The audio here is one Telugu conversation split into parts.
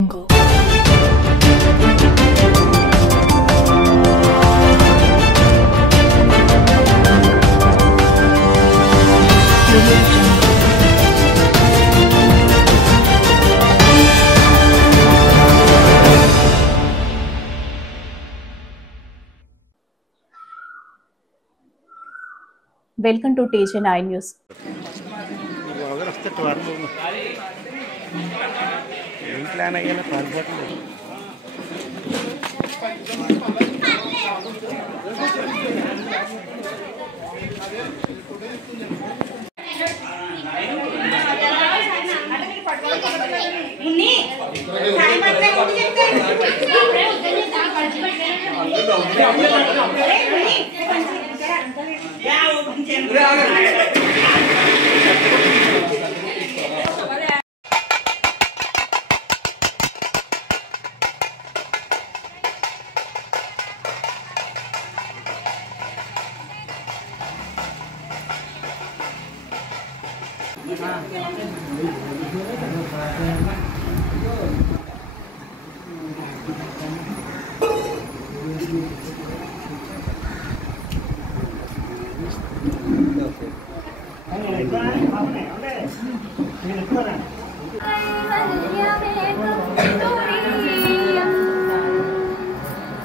Welcome to TJ9 News.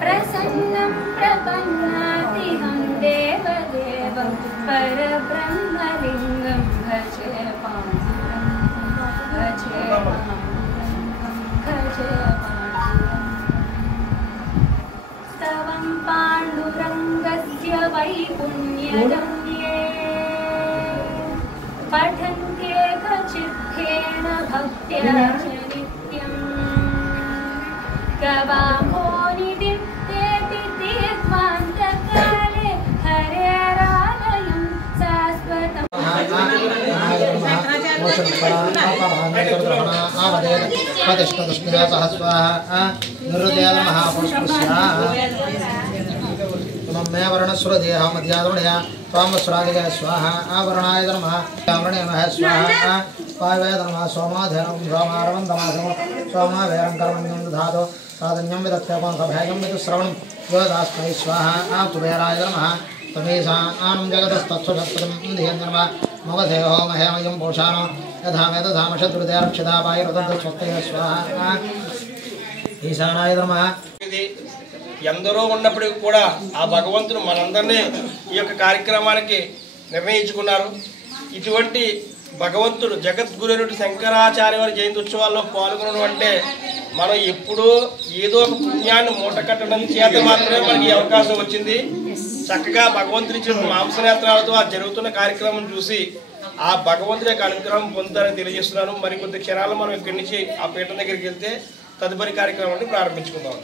प्रसन्नं प्रपन्नातिहं देवदेवं परब्रह्मलिङ्गं भजे स्तवं पाण्डुरङ्गस्य वैपुण्यगम्ये पठन्त्येकचित्तेन भक्त्या च नित्यम् गवामो निदिप्तेति तीर्थान्तकाले हरेरालयं शाश्वतम् मे वर्णस्वरदेह मध्यादमणया स्वामस्वरादिगय स्वाहा आवरणाय नमः आवरणेमः स्वाहा पावय नमः सोमाधनं सोमारवन्दमासं सोमावेरं कर्मण्यं दधातु साधन्यं विदत्तेकों सभयं विदुश्रवणं योदास्मै स्वाहा कुबेराय नमः तमेषा आनं जगतस्तत्सुषत्पदं धियं नमः मवधेहो महेमयं पोषाणो यथा वेदधामशत्रुदया रक्षिता वायुरदन्तस्वत्तय स्वाहा ఈశానాయ నమః. ఎందరో ఉన్నప్పటికీ కూడా ఆ భగవంతుడు మనందరినీ ఈ యొక్క కార్యక్రమానికి నిర్ణయించుకున్నారు. ఇటువంటి భగవంతుడు జగద్గురు శంకరాచార్య వారి జయంతి ఉత్సవాల్లో పాల్గొనడం అంటే మనం ఎప్పుడూ ఏదో ఒక పుణ్యాన్ని మూట కట్టడం చేత మాత్రమే మనకి ఈ అవకాశం వచ్చింది. చక్కగా భగవంతుడి ఇచ్చిన మాంసనేత్రాలతో ఆ జరుగుతున్న కార్యక్రమం చూసి ఆ భగవంతుడి యొక్క అనుగ్రహం పొందుతారని తెలియజేస్తున్నాను. మరికొద్ది క్షణాల్లో మనం ఇక్కడి నుంచి ఆ పీఠం దగ్గరికి వెళ్తే తదుపరి కార్యక్రమాన్ని ప్రారంభించుకుందాం.